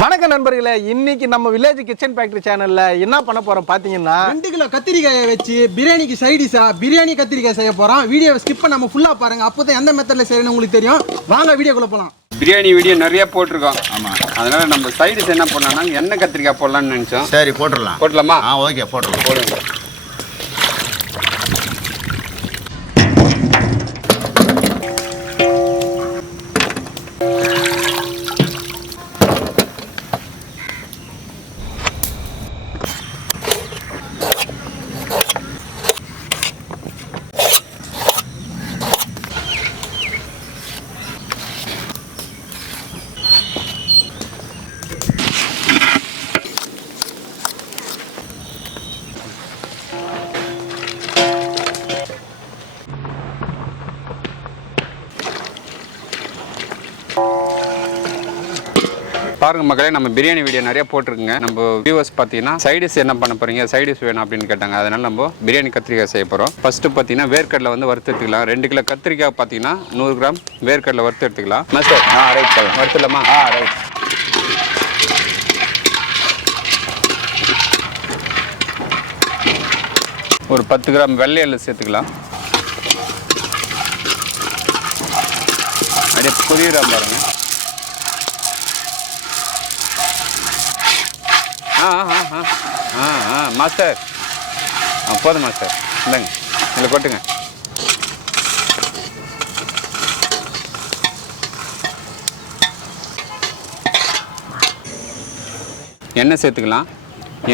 வணக்கம் நண்பர்களே, இன்னைக்கு நம்ம வில்லேஜ் கிச்சன் ஃபேக்டரி சேனல்ல என்ன பண்ண போறோம் பாத்தீங்கன்னா 2 கிலோ கத்திரிக்காயை வச்சு பிரியாணிக்கு சைடிஷா பிரியாணி கத்திரிக்காய் செய்ய போறோம். வீடியோவை ஸ்கிப் பண்ணாம ஃபுல்லா பாருங்க. அப்போதான் எந்த மெத்தட்ல செய்யணும்னு உங்களுக்கு தெரியும். வாங்க வீடியோக்குள்ள போலாம். பிரியாணி வீடியோ நிறைய போட்டிருக்கோம். ஆமா, அதனால நம்ம சைடிஷ் என்ன பண்ணலாம்னா எண்ணெய் கத்திரிக்காய் போடலாம்னு நினைச்சோம். சரி, போட்டுடலாமா? ஓகே, போடுங்க. பாருங்க மக்களே, நம்ம பிரியாணி வீடியோ நிறைய போட்டிருக்குங்க. நம்ம வியூவர்ஸ் பார்த்தீங்கன்னா சைடிஷ் என்ன பண்ண போறீங்க, சைடிஷ் வேணும் அப்படின்னு கேட்டாங்க. அதனால நம்ம பிரியாணி கத்திரிக்காய் செய்ய போகிறோம். ஃபர்ஸ்ட் பார்த்தீங்கன்னா வேர்க்கடலை வந்து வறுத்து எடுத்துக்கலாம். 2 கிலோ கத்திரிக்காய் பார்த்தீங்கன்னா 100 கிராம் வேர்க்கடலை வறுத்து எடுத்துக்கலாம். மாஸ்டர் ரைட், வறுத்துலாமா? ரைட். ஒரு 10 கிராம் வெள்ளை எள்ளு சேர்த்துக்கலாம். அப்படியே புரியுறா பாருங்க. மாஸ்டர் போதும் மாஸ்டர், இந்தாங்க இதில் கொட்டுங்க. எண்ணெய் சேர்த்துக்கலாம்.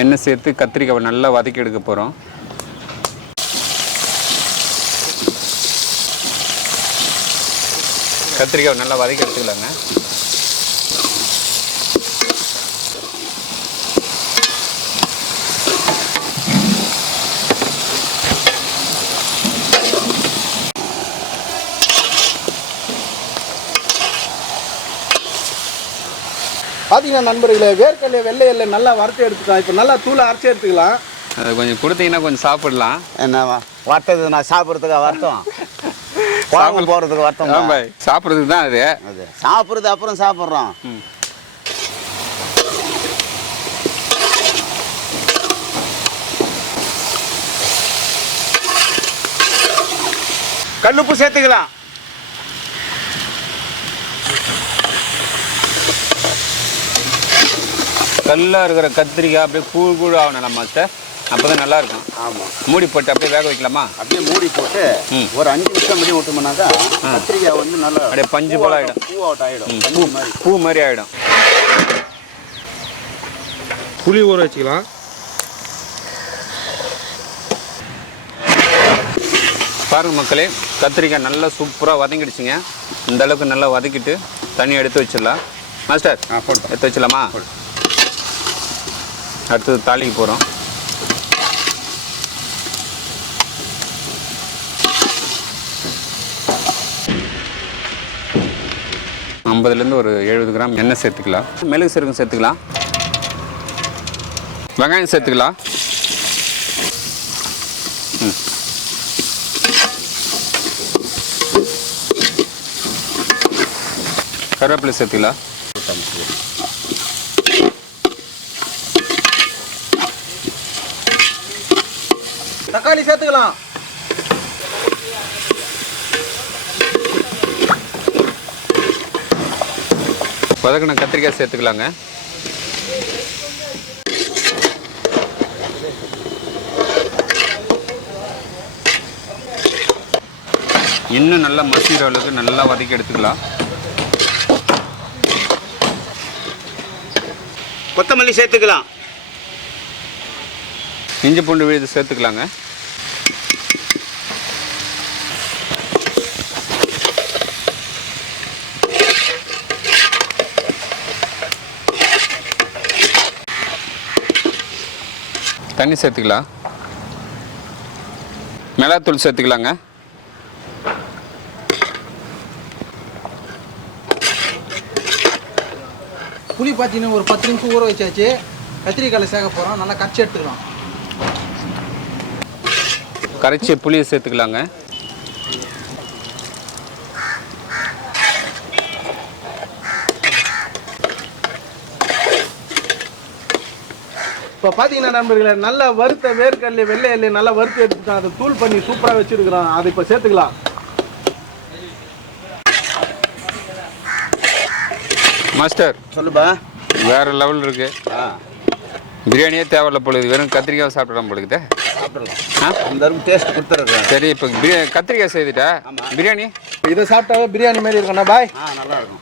எண்ணெய் சேர்த்து கத்திரிக்காய் நல்லா வதக்கி எடுக்க போகிறோம். கத்திரிக்காய் நல்லா வதக்கி எடுத்துக்கலாங்க. பாத்தீங்கன்னா நண்பர்களே, வேர்க்கடலை வெள்ளை எல்லை நல்லா வறுத்து எடுத்துக்கலாம். இப்போ நல்லா தூளை அரைச்சி எடுத்துக்கலாம். அதை கொஞ்சம் கொடுத்தீங்கன்னா கொஞ்சம் சாப்பிடலாம். என்னவா வறுத்தது? நான் சாப்பிட்றதுக்கு வருத்தம், குழம்பு போகிறதுக்கு வருத்தம். சாப்பிட்றதுக்கு தான் அது சாப்பிட்றது அப்புறம் சாப்பிட்றோம். கல்லுப்பு சேர்த்துக்கலாம். கல்லாக இருக்கிற கத்திரிக்காய் அப்படியே கூழ் கூழ் ஆகணும் மாஸ்டர், அப்போ தான் நல்லாயிருக்கும். ஆமாம், மூடி போட்டு அப்படியே வேக வைக்கலாமா? அப்படியே மூடி போட்டு ஒரு 5 நிமிஷம் முடிய விட்டோம்னாக்கா கத்திரிக்காய் வந்து நல்லா அப்படியே பஞ்சு போல் ஆகிடும். பூவாட்டம் ஆகிடும், பூ மாதிரி ஆகிடும். புளி ஊற வச்சுக்கலாம். பாருங்க மக்களே, கத்திரிக்காய் நல்லா சூப்பராக வதங்கிடுச்சுங்க. இந்த அளவுக்கு நல்லா வதக்கிட்டு தனியாக எடுத்து வச்சிடலாம். மாஸ்டர் எடுத்து வச்சிடலாமா? அடுத்தது தாளிக்கு போகிறோம். ஐம்பதுலேருந்து ஒரு 70 கிராம் எண்ணெய் சேர்த்துக்கலாம். மிளகு சீரகம் சேர்த்துக்கலாம். வெங்காயம் சேர்த்துக்கலாம். கருவேப்பிலை சேர்த்துக்கலாம். தக்காளி சேர்த்துக்கலாம். வதக்கின கத்திரிக்காய் சேர்த்துக்கலாங்க. இன்னும் நல்லா மசிகிற அளவுக்கு நல்லா வதக்கி எடுத்துக்கலாம். கொத்தமல்லி சேர்த்துக்கலாம். இஞ்சி பூண்டு விழுது சேர்த்துக்கலாங்க. தண்ணி சேர்த்துக்கலாம். மிளகாத்தூள் சேர்த்துக்கலாங்க. புளி பார்த்தீங்கன்னா ஒரு 10 நிமிஷம் ஊற வச்சாச்சு. கத்திரிக்காயில் சேர்க்க போகிறோம். நல்லா கரைச்சி எடுத்துக்கலாம். கரைச்சி புளியை சேர்த்துக்கலாங்க. இப்போ பார்த்தீங்கன்னா நண்பர்களே நல்லா வறுத்த வேர்க்கடலை வெள்ளை எல்லை நல்லா வறுத்து எடுத்துட்டோம். அதை தூள் பண்ணி சூப்பராக வச்சுருக்கிறோம். அதை இப்போ சேர்த்துக்கலாம். மாஸ்டர் சொல்லுப்பா. வேற லெவல் இருக்கு. பிரியாணியே தேவையில்ல பொழுது, வெறும் கத்திரிக்காய் சாப்பிடலாம் பொழுது. சாப்பிடலாம். அந்த டேஸ்ட் கொடுத்துருக்கேன். சரி, இப்போ கத்திரிக்காய் செய்துட்டா பிரியாணி இதை சாப்பிட்டாவே பிரியாணி மாதிரி இருக்கணும் பாய். நல்லா இருக்கும்.